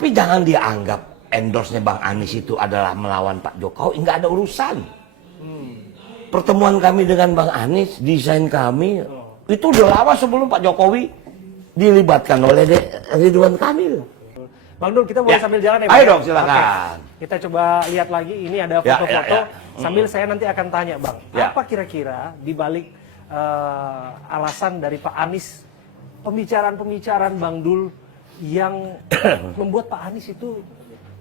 Tapi jangan dianggap endorse-nya Bang Anies itu adalah melawan Pak Jokowi, nggak ada urusan. Pertemuan kami dengan Bang Anies, desain kami, itu udah lama sebelum Pak Jokowi dilibatkan oleh Ridwan Kamil. Bang Dul, kita boleh sambil jalan ya? Ayo dong, silakan. Oke. Kita coba lihat lagi, ini ada foto-foto. Sambil saya nanti akan tanya, Bang, apa kira-kira dibalik alasan dari Pak Anies, pembicaraan-pembicaraan Bang Dul yang membuat Pak Anies itu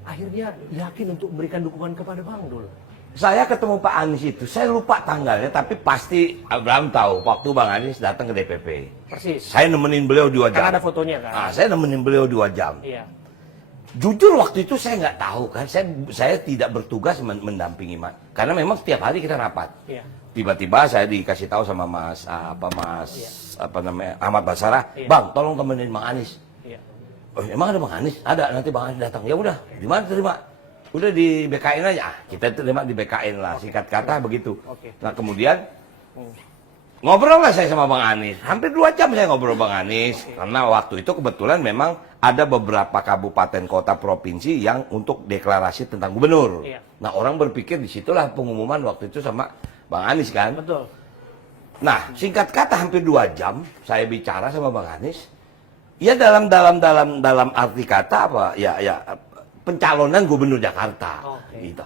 akhirnya yakin untuk memberikan dukungan kepada Bang Dul? Saya ketemu Pak Anies itu, saya lupa tanggalnya, tapi pasti Abraham tahu waktu Bang Anies datang ke DPP. Persis. Saya nemenin beliau 2 jam. Kan ada fotonya kan? Nah, saya nemenin beliau 2 jam. Iya. Jujur waktu itu saya nggak tahu kan, saya tidak bertugas mendampingi karena memang setiap hari kita rapat. Iya. Tiba-tiba saya dikasih tahu sama Ahmad Basarah, Bang, tolong temenin Bang Anies. Iya. Oh, emang ada Bang Anies? Ada, nanti Bang Anies datang. Ya udah, di mana terima? Udah di BKN aja. Kita terima di BKN lah, singkat kata begitu. Oke. Nah kemudian ngobrol lah saya sama Bang Anies. Hampir 2 jam saya ngobrol Bang Anies. Karena waktu itu kebetulan memang ada beberapa kabupaten kota provinsi yang untuk deklarasi tentang gubernur. Iya. Nah orang berpikir disitulah pengumuman waktu itu sama Bang Anies kan. Betul. Nah singkat kata hampir 2 jam saya bicara sama Bang Anies. Ya dalam arti kata apa? Ya pencalonan gubernur Jakarta. Gitu.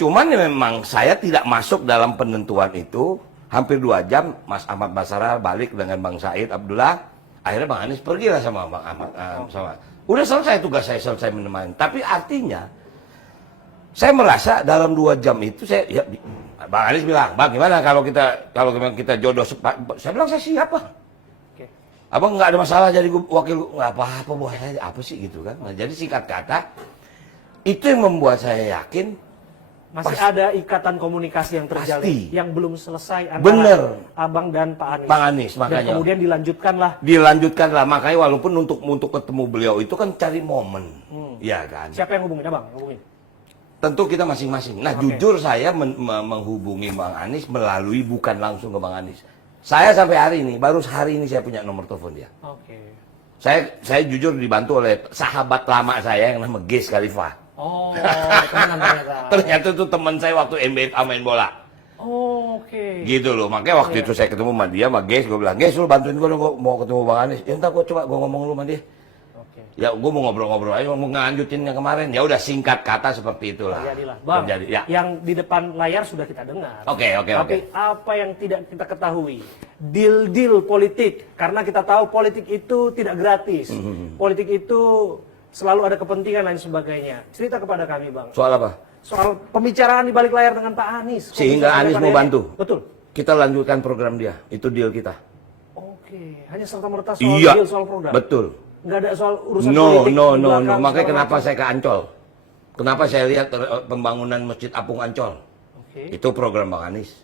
Cuman ya memang saya tidak masuk dalam penentuan itu. Hampir 2 jam Mas Ahmad Basarah balik dengan Bang Said Abdullah. Akhirnya Bang Anies pergilah sama Bang Ahmad. Udah selesai tugas saya, selesai menemani. Tapi artinya saya merasa dalam 2 jam itu Bang Anies bilang, Bang gimana kalau kita jodoh saya bilang saya siapa? Abang nggak ada masalah jadi wakil, nggak apa-apa buat saya, apa sih gitu kan. Nah, jadi singkat kata, itu yang membuat saya yakin masih ada ikatan komunikasi yang terjalin, pasti, yang belum selesai antara Abang dan Pak Anies. Pak Anies, makanya. Dan kemudian dilanjutkanlah. Dilanjutkanlah, makanya walaupun untuk ketemu beliau itu kan cari momen, ya kan. Siapa yang hubungin Abang? Hubungin. Tentu kita masing-masing. Nah, jujur saya menghubungi Bang Anies melalui bukan langsung ke Bang Anies. Saya sampai hari ini, baru hari ini saya punya nomor telepon dia. Saya jujur dibantu oleh sahabat lama saya yang namanya Ges Khalifah. Oh, teman ternyata itu teman saya waktu MBFA main bola. Oh, gitu loh, makanya waktu itu saya ketemu sama dia, sama Ges, gue bilang, Ges lu bantuin gue dong, gue mau ketemu Bang Anies. Ya entar gue coba, gue ngomong lu sama dia. Ya gue mau ngobrol-ngobrol aja, mau ngelanjutin yang kemarin. Ya udah singkat kata seperti itulah. Bang, yang di depan layar sudah kita dengar. Oke. Tapi apa yang tidak kita ketahui? Deal politik. Karena kita tahu politik itu tidak gratis. Politik itu selalu ada kepentingan dan sebagainya. Cerita kepada kami, Bang. Soal apa? Soal pembicaraan di balik layar dengan Pak Anies. Sehingga Anies mau bantu. Betul. Kita lanjutkan program dia. Itu deal kita. Hanya serta-merta soal deal, soal program. Betul. Nggak ada soal urusan politik. No. Makanya kenapa saya ke Ancol? Kenapa saya lihat pembangunan Masjid Apung Ancol? Itu program Bang Anies.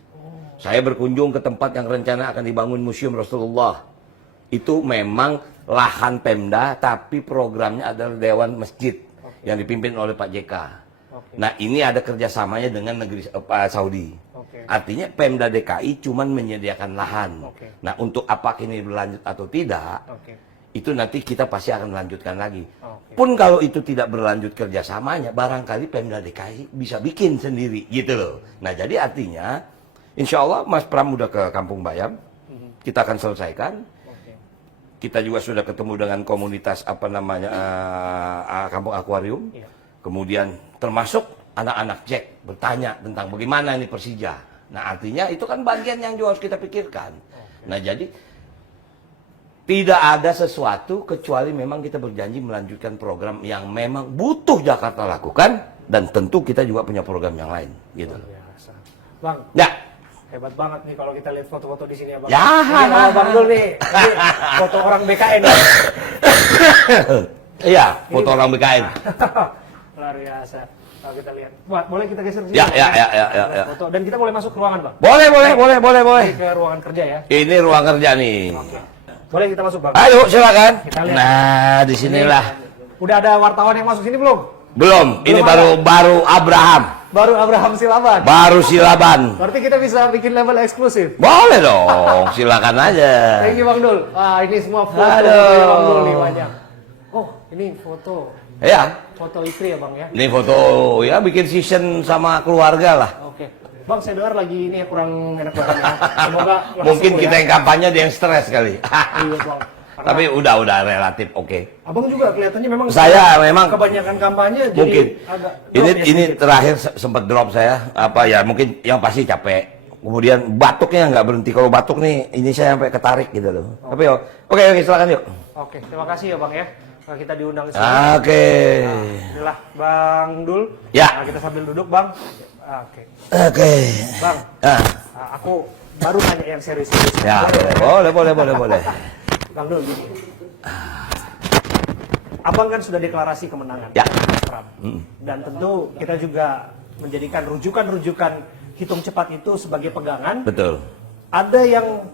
Saya berkunjung ke tempat yang rencana akan dibangun Museum Rasulullah. Itu memang lahan Pemda, tapi programnya adalah Dewan Masjid yang dipimpin oleh Pak JK. Nah ini ada kerjasamanya dengan negeri Saudi. Artinya Pemda DKI cuma menyediakan lahan. Nah untuk apakah ini berlanjut atau tidak? Itu nanti kita pasti akan melanjutkan lagi. Pun kalau itu tidak berlanjut kerjasamanya, barangkali Pemda DKI bisa bikin sendiri, gitu loh. Nah jadi artinya, insya Allah Mas Pram udah ke Kampung Bayam, kita akan selesaikan. Kita juga sudah ketemu dengan komunitas Kampung Akuarium. Kemudian termasuk anak-anak Jack bertanya tentang bagaimana ini Persija. Nah artinya itu kan bagian yang juga harus kita pikirkan. Nah jadi tidak ada sesuatu kecuali memang kita berjanji melanjutkan program yang memang butuh Jakarta lakukan, dan tentu kita juga punya program yang lain, gitu. Bang, hebat banget nih kalau kita lihat foto-foto di sini ya Bang. Ini Bang Dul nih, foto orang BKN. Iya, foto orang BKN. Luar biasa. Kalau kita lihat, boleh kita geser sini? Ya. Foto. Dan kita boleh masuk ke ruangan Bang. Boleh. Ini ke ruangan kerja ya. Ini ruang kerja nih. Boleh kita masuk Bang? Ayo silakan. Nah, disinilah. Udah ada wartawan yang masuk sini belum? Belum. Ini baru Abraham. Baru Abraham Silaban. Baru Silaban. Berarti kita bisa bikin level eksklusif. Boleh dong, silakan aja. Thank you Bang Dul. Wah ini semua foto Bang Dul nih banyak. Oh ini foto Ya. Foto istri ya Bang ya? Ini foto ya bikin season sama keluarga lah. Oke. Bang, saya dengar lagi ini kurang enak badannya. Semoga Mungkin sembuh kita yang kampanye dia yang stres kali. Iya Bang. Tapi udah relatif oke. Abang juga kelihatannya memang Saya memang kebanyakan kampanye mungkin jadi agak ini terakhir sempat drop saya apa ya mungkin yang pasti capek. Kemudian batuknya nggak berhenti. Kalau batuk nih ini saya sampai ketarik gitu loh. Tapi oke silakan yuk. Oke, terima kasih ya Bang ya. Kita diundang ke sini. Oke. Nah, inilah Bang Dul. Ya. Nah, kita sambil duduk Bang. Oke. Oke. Bang. Aku baru tanya yang serius-serius. Ya, boleh. Bang Dul, gini. Abang kan sudah deklarasi kemenangan. Ya. Mas Pram. Dan tentu kita juga menjadikan rujukan-rujukan hitung cepat itu sebagai pegangan. Betul. Ada yang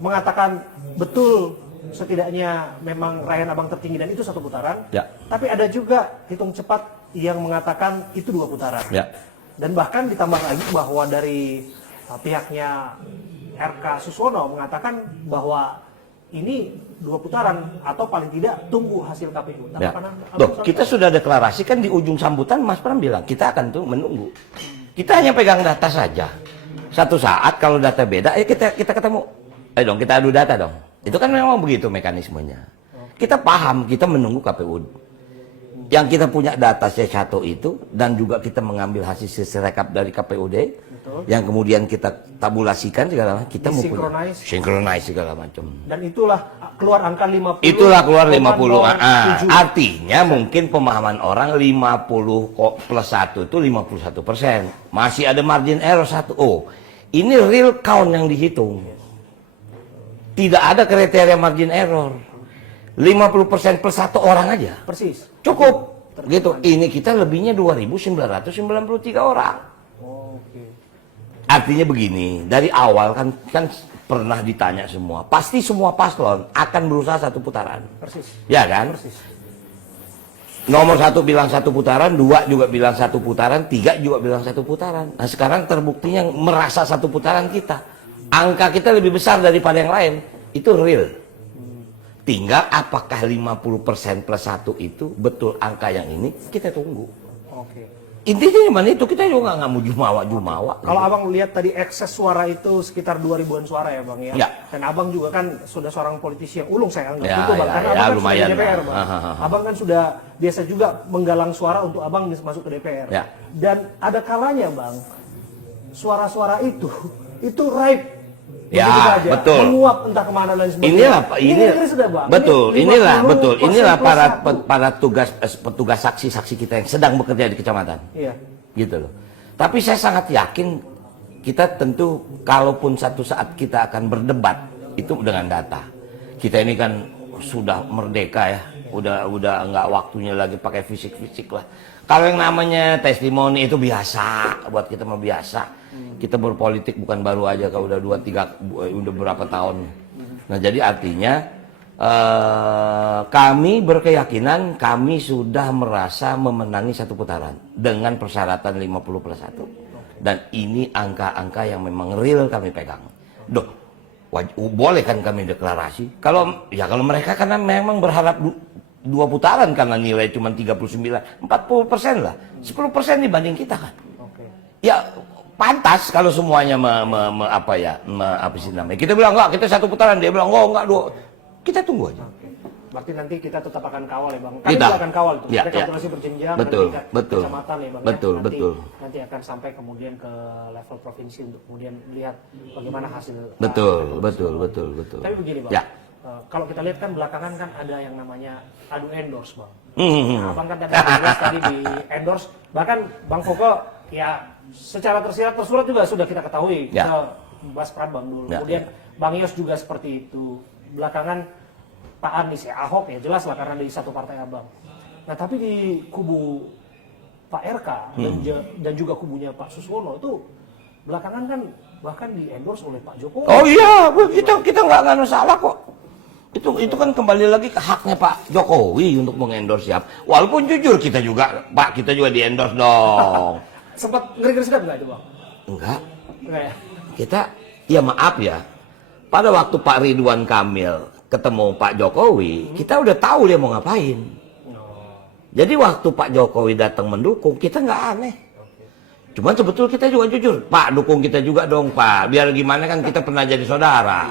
mengatakan betul setidaknya memang raihan abang tertinggi dan itu 1 putaran. Ya. Tapi ada juga hitung cepat yang mengatakan itu 2 putaran. Ya. Dan bahkan ditambah lagi bahwa dari pihaknya RK Suswono mengatakan bahwa ini 2 putaran atau paling tidak tunggu hasil KPU. Ya. Loh, kita sudah deklarasikan di ujung sambutan Mas Pram bilang kita akan tuh menunggu. Kita hanya pegang data saja. Satu saat kalau data beda, ya kita ketemu. Ayo dong, kita adu data dong. Itu kan memang begitu mekanismenya. Kita paham, kita menunggu KPU. Yang kita punya data C1 itu, dan juga kita mengambil hasil rekap dari KPUD, yang kemudian kita tabulasikan segala macam, kita mempunyai synchronize segala macam. Dan itulah keluar angka 50. Itulah keluar 50. Artinya mungkin pemahaman orang 50 plus 1 itu 51%. Masih ada margin error 1. Oh, ini real count yang dihitung. Tidak ada kriteria margin error. 50% plus 1 orang aja. Persis. Cukup. Gitu. Ini kita lebihnya 2.993 orang. Oke. Artinya begini, dari awal kan pernah ditanya semua. Pasti semua paslon akan berusaha 1 putaran. Persis. Ya kan? Persis. Nomor 1 bilang 1 putaran, 2 juga bilang 1 putaran, 3 juga bilang 1 putaran. Nah sekarang terbuktinya merasa 1 putaran kita. Angka kita lebih besar daripada yang lain. Itu real. Tinggal apakah 50% plus 1 itu betul angka yang ini, kita tunggu. Oke. Intinya cuma itu, kita juga nggak mau jumawa. Kalau abang lihat tadi ekses suara itu sekitar 2.000-an suara ya bang ya? Ya. Dan abang juga kan sudah seorang politisi yang ulung saya anggap Ya, itu bang. ya, Karena ya, abang kan lumayan sudah di DPR lah. bang. Abang kan sudah biasa juga menggalang suara untuk abang masuk ke DPR. Ya. Dan ada kalanya bang, suara-suara itu raib. Ya, Begitu saja, betul. menguap entah kemana dan sebagainya. Inilah sudah, Bang. betul. Ini 50% Inilah plus para petugas saksi-saksi kita yang sedang bekerja di kecamatan. Iya. Gitu loh. Tapi saya sangat yakin kita tentu kalaupun satu saat kita akan berdebat itu dengan data. Kita ini kan sudah merdeka ya. Udah nggak waktunya lagi pakai fisik-fisik lah. Kalau yang namanya testimoni itu biasa, buat kita mah biasa. Kita berpolitik bukan baru aja, kalau udah berapa tahun. Nah jadi artinya kami berkeyakinan kami sudah merasa memenangi 1 putaran dengan persyaratan 50 plus 1. Dan ini angka-angka yang memang real kami pegang. Boleh kan kami deklarasi? Kalau mereka karena memang berharap 2 putaran karena nilai cuma 39, 40% lah, 10% dibanding kita kan. Ya pantas kalau semuanya apa sih namanya? Kita bilang enggak, kita 1 putaran, dia bilang enggak 2. Kita tunggu aja. Berarti nanti kita tetap akan kawal ya bang. Kami Kita juga akan kawal itu. Ya, Rekapitulasi berjenjang betul, dari betul. kecamatan ya bang. Betul. Nanti akan sampai kemudian ke level provinsi untuk kemudian melihat bagaimana hasil. Betul. Tapi begini bang. Ya. Kalau kita lihat kan belakangan kan ada yang namanya adu endorse bang. Nah, abang kan tadi di endorse. Bahkan Bang Koko ya secara tersirat tersurat juga sudah kita ketahui. Ya. Kita bahas peran Bang dulu. Ya. Kemudian Bang Yos juga seperti itu. Belakangan Pak Anies ya, Ahok ya jelas lah karena di satu partai abang. Nah tapi di kubu Pak RK dan juga kubunya Pak Suswono itu belakangan kan bahkan di endorse oleh Pak Jokowi. Oh iya, kita nggak salah kok. Itu kan kembali lagi ke haknya Pak Jokowi untuk mengendorse siap. Walaupun jujur kita juga di endorse dong. Sempat ngeri-ngeri sedap nggak itu bang? Enggak. Ya? Kita ya maaf ya. Pada waktu Pak Ridwan Kamil ketemu Pak Jokowi, kita udah tahu dia mau ngapain. Jadi waktu Pak Jokowi datang mendukung, kita nggak aneh. Cuman sebetulnya kita juga jujur, Pak dukung kita juga dong Pak. Biar gimana kan kita pernah jadi saudara.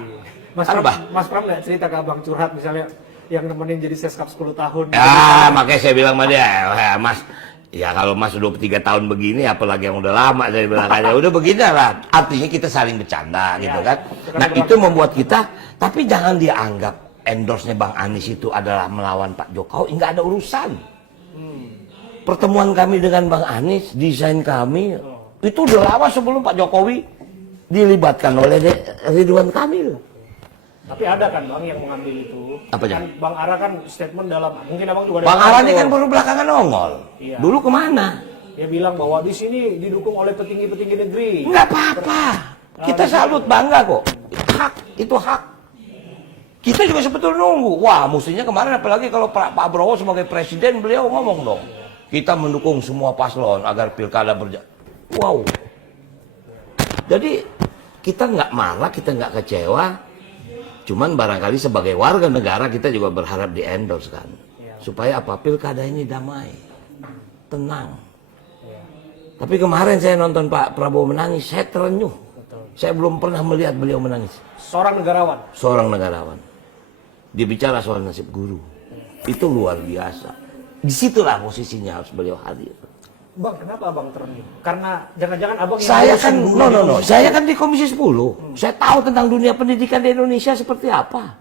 Mas Pram nggak cerita ke abang curhat misalnya yang nemenin jadi seskap 10 tahun. Ya makanya saya bilang sama dia, Mas, ya kalau Mas udah 3 tahun begini, apalagi yang udah lama dari belakangnya, udah begini lah. Artinya kita saling bercanda gitu kan. Nah itu membuat kita, tapi jangan dianggap endorse-nya Bang Anies itu adalah melawan Pak Jokowi, nggak ada urusan. Pertemuan kami dengan Bang Anies, desain kami, itu udah lama sebelum Pak Jokowi dilibatkan oleh Ridwan Kamil. Tapi ada kan Bang yang mengambil itu. Apa kan Bang Ara kan statement dalam, mungkin abang juga ada. Bang Ara ini kan baru belakangan nongol. Iya. Dulu kemana? Dia bilang bahwa di sini didukung oleh petinggi-petinggi negeri. Nggak apa-apa. Kita salut, bangga kok. Hak, itu hak. Kita juga sebetulnya nunggu. Wah, mestinya kemarin apalagi kalau Pak Prabowo sebagai presiden, beliau ngomong dong. Kita mendukung semua paslon agar pilkada berjalan. Wow. Jadi kita nggak marah, kita nggak kecewa. Cuman barangkali sebagai warga negara kita juga berharap di endorse kan. Supaya apa? Pilkada ini damai. Tenang. Tapi kemarin saya nonton Pak Prabowo menangis, saya terenyuh. Saya belum pernah melihat beliau menangis. Seorang negarawan. Seorang negarawan. Dia bicara soal nasib guru. Itu luar biasa. Disitulah posisinya harus beliau hadir. Bang, kenapa abang terenyuh? Karena jangan-jangan abang yang Saya kan, guru saya kan di Komisi 10. Saya tahu tentang dunia pendidikan di Indonesia seperti apa.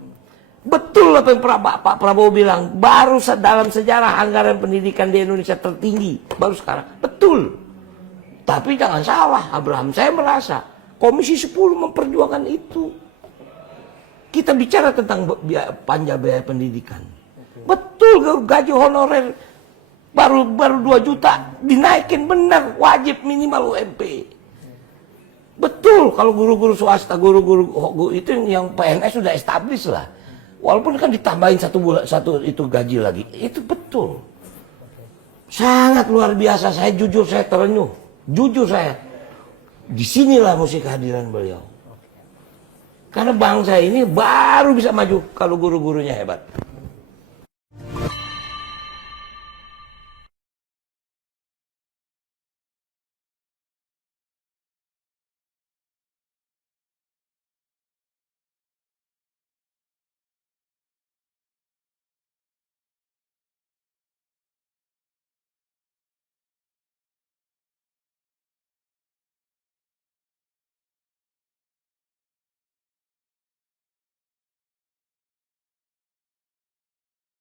Betul apa yang Pak Prabowo bilang. Baru dalam sejarah anggaran pendidikan di Indonesia tertinggi. Baru sekarang. Betul. Tapi jangan salah, Abraham. Saya merasa Komisi 10 memperjuangkan itu. Kita bicara tentang panja biaya pendidikan. Betul, gaji honorer baru 2 juta dinaikin, benar, wajib minimal UMP. Betul, kalau guru-guru swasta, guru-guru itu yang PNS sudah established lah. Walaupun kan ditambahin satu itu gaji lagi, itu betul. Sangat luar biasa, saya jujur, saya terenyuh. Jujur saya, disinilah mesti kehadiran beliau. Karena bangsa ini baru bisa maju kalau guru-gurunya hebat.